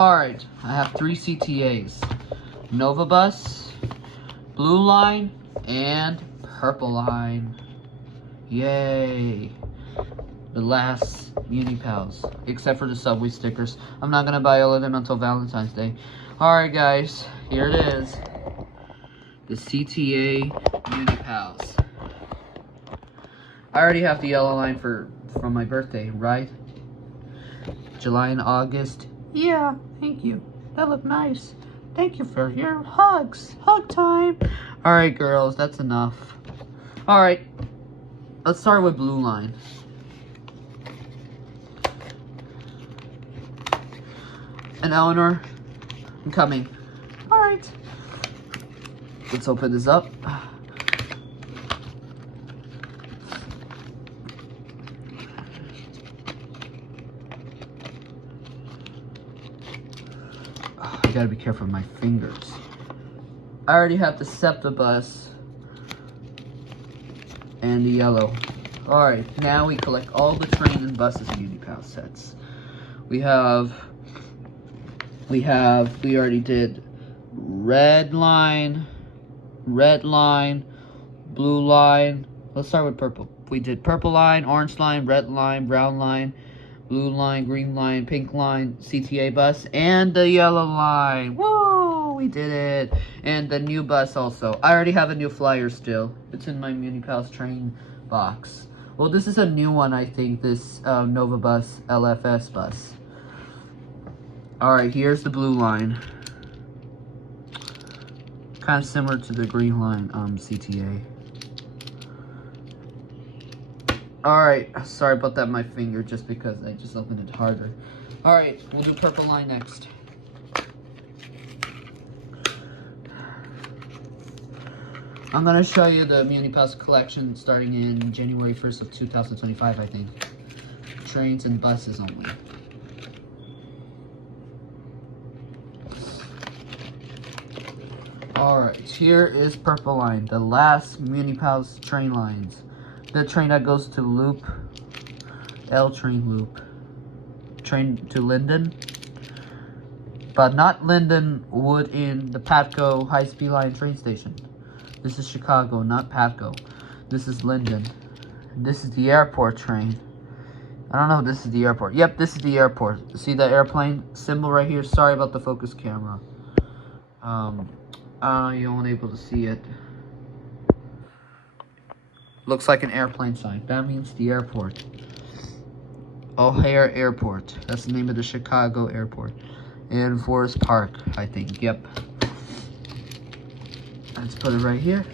Alright, I have 3 CTAs. NovaBus, Blue Line, and Purple Line. Yay! The last Munipals, except for the Subway stickers. I'm not gonna buy all of them until Valentine's Day. Alright guys, here it is. The CTA Munipals. I already have the yellow line from my birthday, right? July and August. Yeah, thank you. That looked nice. Thank you for your hugs. Hug time. Alright girls, that's enough. Alright, let's start with Blue Line. And Elinor, I'm coming. Alright. Let's open this up. I gotta be careful with my fingers. I already have the SEPTA bus and the yellow. Alright, now we collect all the train and buses Munipals sets. We already did red line, blue line. Let's start with purple. We did purple line, orange line, red line, brown line, blue line, green line, pink line, CTA bus, and the yellow line. Whoa, we did it. And the new bus also. I already have a new flyer still. It's in my Munipals train box. Well, this is a new one, I think, this NovaBus LFS bus. Alright, here's the blue line. Kind of similar to the green line CTA. Alright, sorry about that, my finger, just because I just opened it harder. Alright, we'll do purple line next. I'm going to show you the Munipals collection starting in January 1st of 2025, I think. Trains and buses only. Alright, here is purple line, the last Munipals train lines. The train that goes to Loop, L train loop, train to Linden, but not Linden Wood in the Patco high-speed line train station. This is Chicago, not Patco. This is Linden. This is the airport train. I don't know if this is the airport. Yep, this is the airport. See the airplane symbol right here? Sorry about the focus camera. You weren't able to see it. Looks like an airplane sign. That means the airport. O'Hare Airport. That's the name of the Chicago airport. And Forest Park, I think. Yep. Let's put it right here.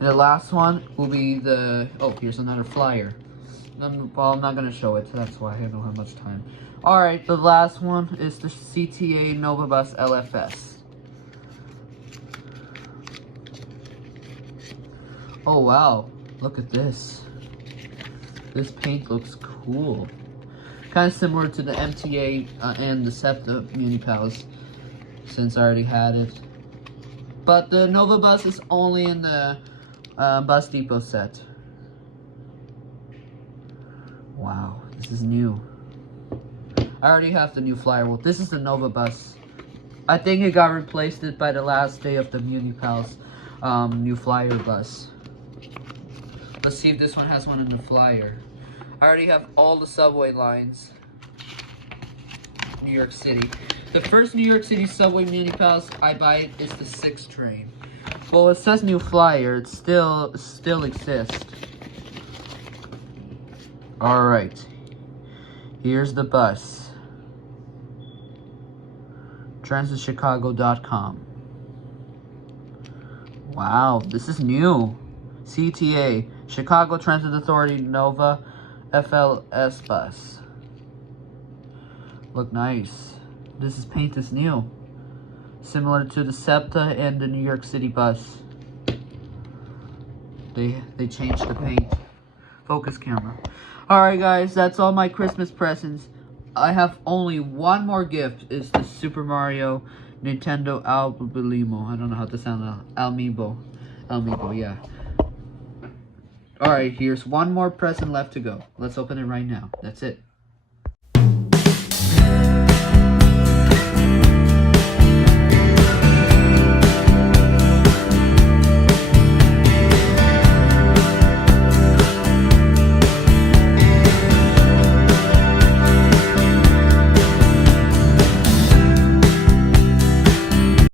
And the last one will be the... Oh, here's another flyer. Well, I'm not going to show it, so that's why I don't have much time. Alright, the last one is the CTA NovaBus LFS. Oh wow, look at this. This paint looks cool. Kind of similar to the MTA and the SEPTA Munipals, since I already had it. But the NovaBus is only in the Bus Depot set. Wow, this is new. I already have the new flyer. Well, this is the NovaBus. I think it got replaced by the last day of the Munipals new flyer bus. Let's see if this one has one in the flyer. I already have all the subway lines. New York City. The first New York City subway Munipals I buy is the 6th train. Well, it says new flyer. It still exists. Alright. Here's the bus. transitchicago.com. Wow, this is new. CTA, Chicago Transit Authority Nova FLS bus. Look nice. This is paint is new. Similar to the SEPTA and the New York City bus. They changed the paint. Focus camera. Alright guys, that's all my Christmas presents. I have only one more gift. It's the Super Mario Nintendo Amiibo. I don't know how to sound Amiibo. Amiibo, yeah. Alright, here's one more present left to go. Let's open it right now. That's it.